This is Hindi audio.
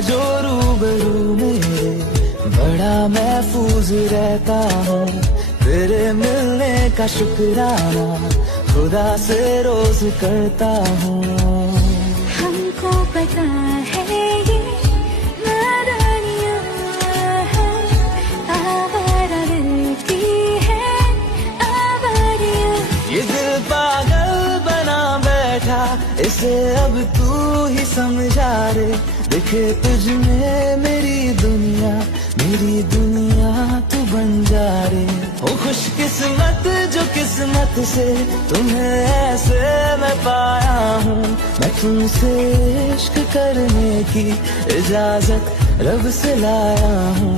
जो रूबरू मेरे, बड़ा महफूज रहता हूँ। तेरे मिलने का शुक्राना खुदा से रोज करता हूँ। हमको पता है ये नादानियाँ हैं, आवारा दिल की है आवारियाँ। ये दिल पागल बना बैठा, इसे अब तू ही समझा रे। दिखे तुझ में मेरी दुनिया तू बन जा रे। ओ खुशकिस्मत जो किस्मत से तुम्हें ऐसे मैं पाया हूँ। मैं तुमसे इश्क करने की इजाजत रब से लाया हूँ।